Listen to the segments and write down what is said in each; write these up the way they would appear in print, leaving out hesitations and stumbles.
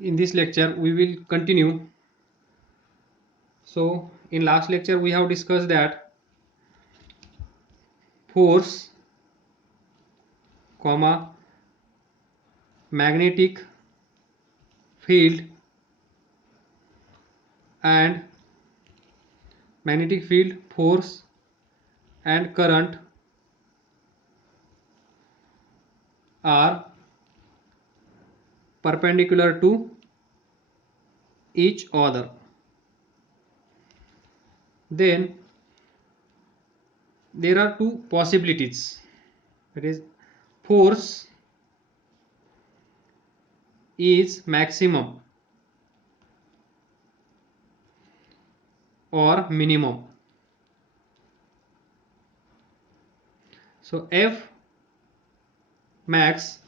In this lecture we will continue. So in last lecture we have discussed that force, comma, magnetic field and magnetic field, force and current are perpendicular to each other. Then there are two possibilities, that is force is maximum or minimum. So F max,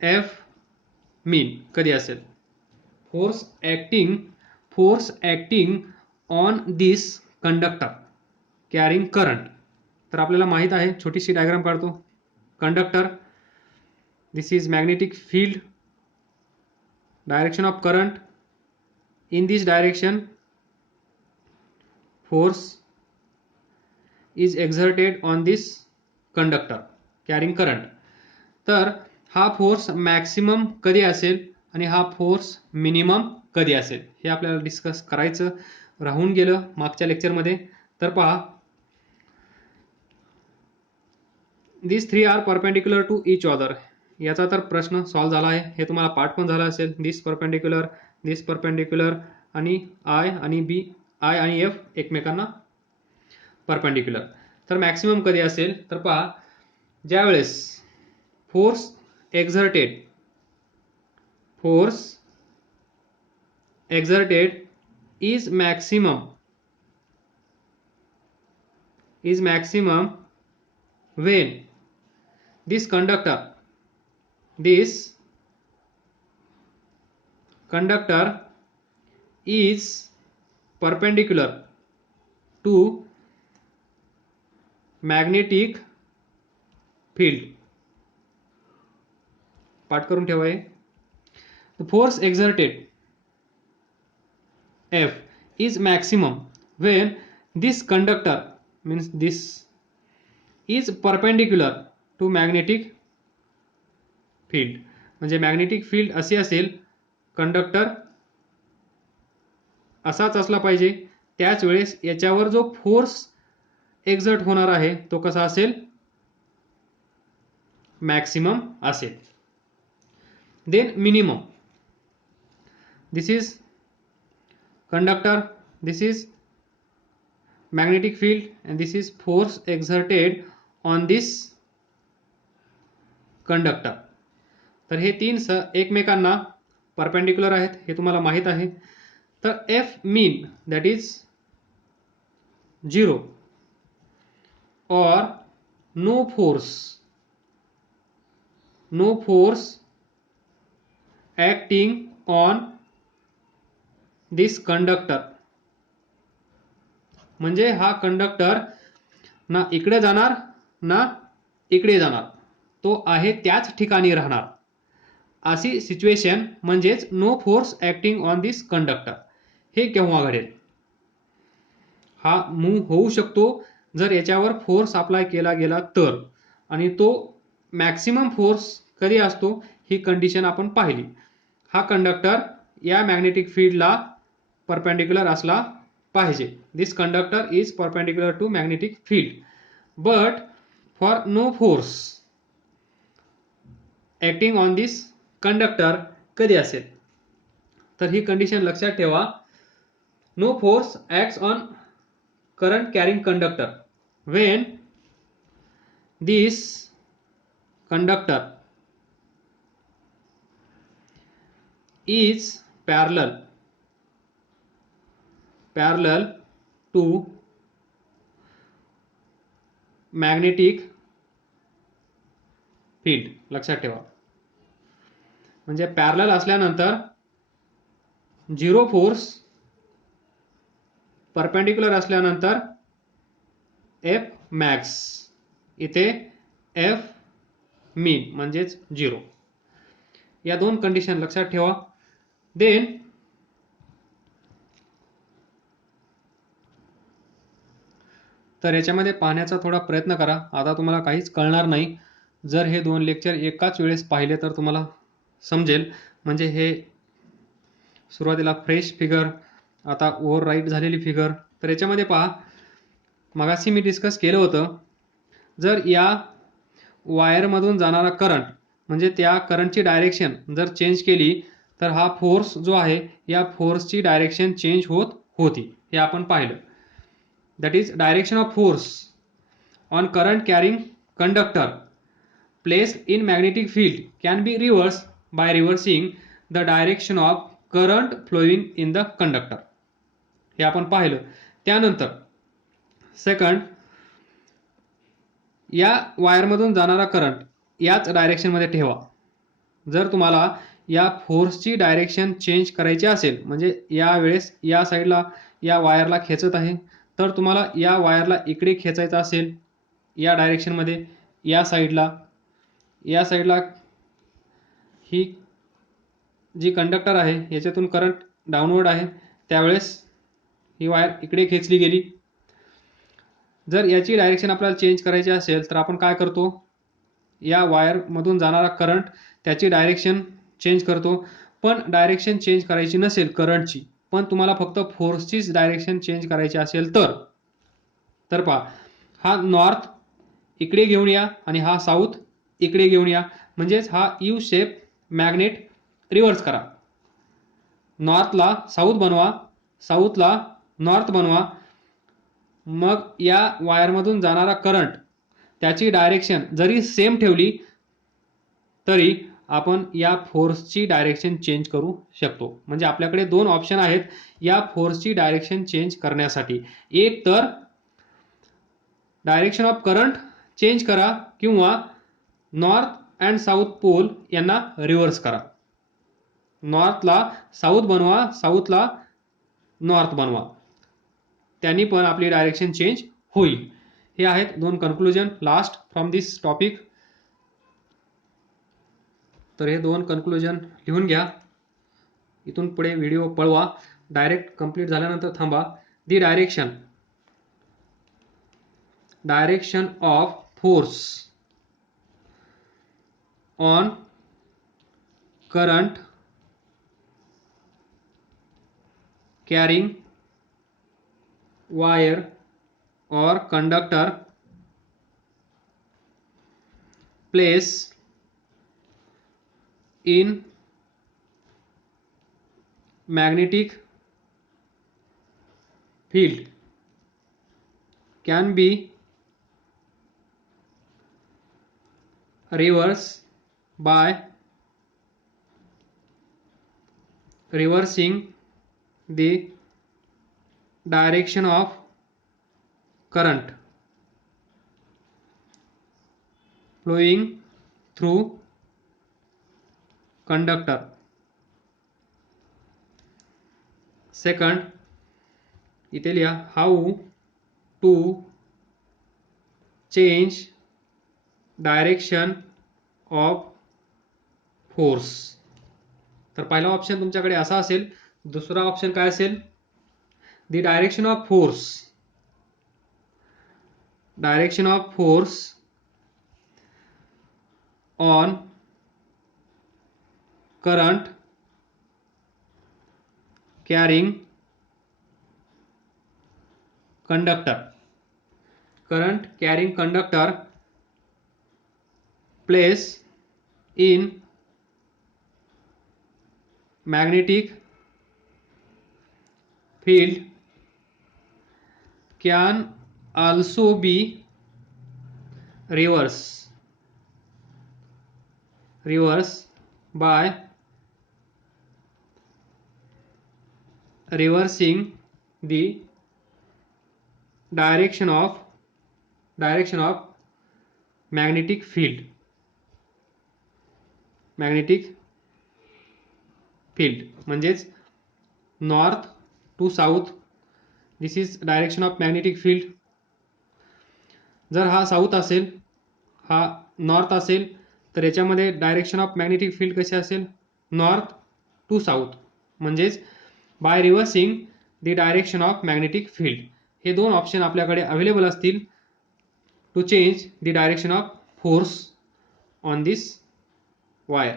F mean कधी असेल? force acting on this conductor carrying current. तर आपल्याला माहित आहे, छोटीशी diagram काढतो. Conductor, this is magnetic field, direction of current, in this direction force is exerted on this conductor carrying current. तर हा फोर्स मॅक्सिमम कधी असेल आणि हा फोर्स मिनिमम कधी असेल हे आपल्याला डिस्कस करायचं राहून गेलं मागच्या लेक्चरमध्ये. तर पहा, this three are perpendicular to each other. याचा तर प्रश्न सॉल्व्ह झाला आहे, हे तुम्हाला पाठ पण झाला असेल. दिस परपेंडिक्युलर आणि आय आणि बी, आय आणि एफ एकमेकांना परपेंडिक्युलर. तर मॅक्सिमम कधी असेल तर पहा, ज्यावेळेस force exerted is maximum when this conductor is perpendicular to magnetic field. पाठ करून ठेवा हे. The force exerted F is maximum when this conductor means this is perpendicular to magnetic field. म्हणजे मॅग्नेटिक फील्ड असे असेल, कंडक्टर असाच असला पाहिजे, त्याच वेळेस याच्यावर जो फोर्स एक्झर्ट होणार आहे तो कसा असेल, मॅक्सिमम असेल. Then minimum, this is conductor, this is magnetic field and this is force exerted on this conductor. तर हे तीन एकमेकांना परपेंडिक्युलर आहेत, हे तुम्हाला माहित आहे. तर F mean that is 0 or no force acting on this conductor. म्हणजे हा कंडक्टर ना इकडे जाणार ना इकडे जाणार, तो आहे त्याच ठिकाणी राहणार. अशी सिच्युएशन म्हणजेच no force acting on this conductor. हे केव्हा घडेल? हा मूव्ह होऊ शकतो जर याच्यावर फोर्स अप्लाय केला गेला तर, आणि तो मॅक्सिमम फोर्स कधी असतो ही कंडिशन आपण पाहिली. हा कंडक्टर या मॅग्नेटिक फील्डला परपेंडिक्युलर असला पाहिजे. This conductor is perpendicular to magnetic field, but for no force acting on this conductor कधी असेल? तर ही कंडिशन लक्षात ठेवा. No force acts on current carrying conductor when this conductor is parallel to magnetic field. लक्षात ठेवा, म्हणजे parallel असल्यानंतर झिरो फोर्स, परपेंडिक्युलर असल्यानंतर F मॅक्स, इथे F मीन म्हणजेच 0. या दोन कंडिशन लक्षात ठेवा. देन तर याच्यामध्ये पाहण्याचा थोडा प्रयत्न करा. आता तुम्हाला काहीच कळणार नाही. जर हे 2 लेक्चर एकाच वेळेस पाहिले तर तुम्हाला समजेल. म्हणजे हे सुरुवातीला फ्रेश फिगर, आता ओव्हर राईट झालेली फिगर. तर याच्यामध्ये पहा, मगाशी मी डिस्कस केलं होतं, जर या वायरमधून जाणारा करंट म्हणजे त्या करंटची डायरेक्शन जर चेंज केली तर हा फोर्स जो आहे या फोर्सची डायरेक्शन चेंज होती. हे आपण पाहिलं. That is direction of force on current carrying conductor placed in magnetic field can be reversed by reversing the direction of current flowing in the conductor. हे आपण पाहिलं. त्यानंतर सेकंड, या वायरमधून जाणारा करंट याच डायरेक्शनमध्ये ठेवा. जर तुम्हाला या फोर्सची डायरेक्शन चेंज करायची असेल, म्हणजे या वेळेस या साईडला या वायरला खेचत आहे, तर तुम्हाला या वायरला इकडे खेचायचं असेल या डायरेक्शनमध्ये, या साईडला ही जी कंडक्टर आहे याच्यातून करंट डाऊनवर्ड आहे, त्यावेळेस ही वायर इकडे खेचली गेली. जर याची डायरेक्शन आपल्याला चेंज करायची असेल तर आपण काय करतो, या वायरमधून जाणारा करंट त्याची डायरेक्शन चेंज करतो. पण डायरेक्शन चेंज करायची नसेल करंटची, पण तुम्हाला फक्त फोर्सचीच डायरेक्शन चेंज करायची असेल तर पहा, हा नॉर्थ इकडे घेऊन या आणि हा साऊथ इकडे घेऊन या. म्हणजेच हा यू शेप मॅग्नेट रिव्हर्स करा. नॉर्थला साऊथ बनवा, साऊथला नॉर्थ बनवा. मग या वायरमधून जाणारा करंट त्याची डायरेक्शन जरी सेम ठेवली तरी आपण या फोर्सची डायरेक्शन चेंज करू शकतो. म्हणजे आपल्याकडे 2 ऑप्शन आहेत या फोर्सची डायरेक्शन चेंज करण्यासाठी. एक तर डायरेक्शन ऑफ करंट चेंज करा किंवा नॉर्थ अँड साऊथ पोल यांना रिव्हर्स करा. नॉर्थला साऊथ बनवा, साऊथला नॉर्थ बनवा. त्यांनी पण आपली डायरेक्शन चेंज होईल. हे आहेत 2 conclusion last from this topic. तर हे 2 कन्क्लुजन लिहून घ्या. इथून पुढे व्हिडिओ पळवा. डायरेक्ट कंप्लीट झाल्यानंतर थांबा. The direction of force on current carrying wire or conductor placed in magnetic field can be reversed by reversing the direction of current flowing through conductor. Second, इथे लिहा, how to change direction of force. तर पहिला option तुमच्याकडे असा असेल. दुसरा option काय असेल, the direction of force on current carrying conductor place in magnetic field can also be reversed by reversing the direction of magnetic field. म्हणजेच north to south, this is direction of magnetic field. जर हा south असेल, हा north असेल, तर याच्यामध्ये direction of magnetic field कशी असेल, नॉर्थ टू साऊथ, म्हणजेच by reversing the direction of magnetic field. हे दोन ऑप्शन आपल्याकडे अवेलेबल असतील to change the direction of force on this wire.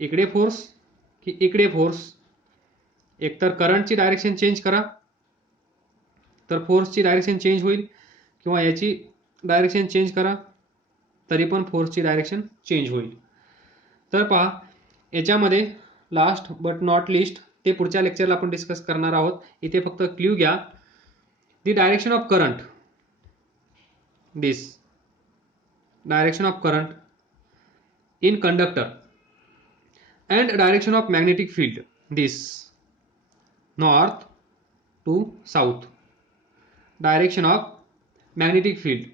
इकडे फोर्स की इकडे फोर्स, एकतर करंटची डायरेक्शन चेंज करा तर फोर्सची डायरेक्शन चेंज होईल, किंवा याची डायरेक्शन चेंज करा तरी पण फोर्सची डायरेक्शन चेंज होईल. तर पहा, याच्यामध्ये लास्ट बट नॉट लिस्ट ते पुढच्या लेक्चरला आपण डिस्कस करणार आहोत. इथे फक्त क्ल्यू घ्या. The direction of current, this direction of current in conductor and direction of magnetic field, this north to south direction of magnetic field,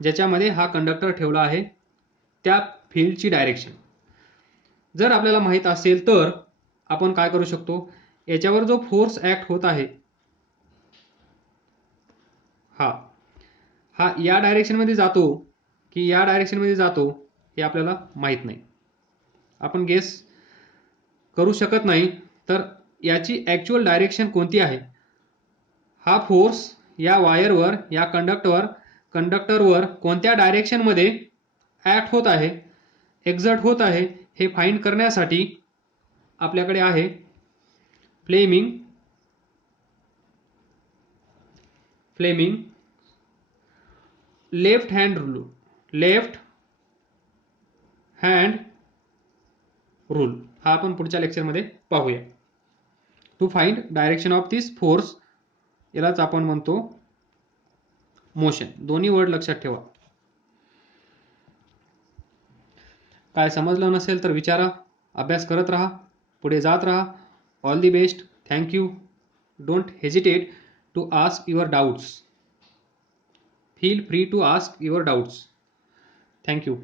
ज्याच्यामध्ये हा कंडक्टर ठेवला आहे त्या फील्डची डायरेक्शन जर आपल्याला माहित असेल तर आपण काय करू शकतो, याच्यावर जो फोर्स ऍक्ट होत आहे हा या डायरेक्शन मध्ये जातो की या डायरेक्शन मध्ये जातो हे आपल्याला माहित नाही, आपण गेस करू शकत नाही. तर याची ॲक्च्युअल डायरेक्शन कोणती आहे, हा फोर्स या वायरवर या कंडक्टरवर कोणत्या डायरेक्शनमध्ये ॲक्ट होत आहे, एक्झर्ट होत आहे, हे फाइंड करण्यासाठी आपल्याकडे आहे फ्लेमिंग लेफ्ट हँड रूल. हा आपण पुढच्या लेक्चरमध्ये पाहूया. To find direction of this force, यालाच आपण म्हणतो मोशन. दोन्ही वर्ड लक्षात ठेवा. काय समजलं नसेल तर विचारा, अभ्यास करत राहा, पुढे जात राहा. All the best. Thank you. Don't hesitate to ask your doubts. Feel free to ask your doubts. Thank you.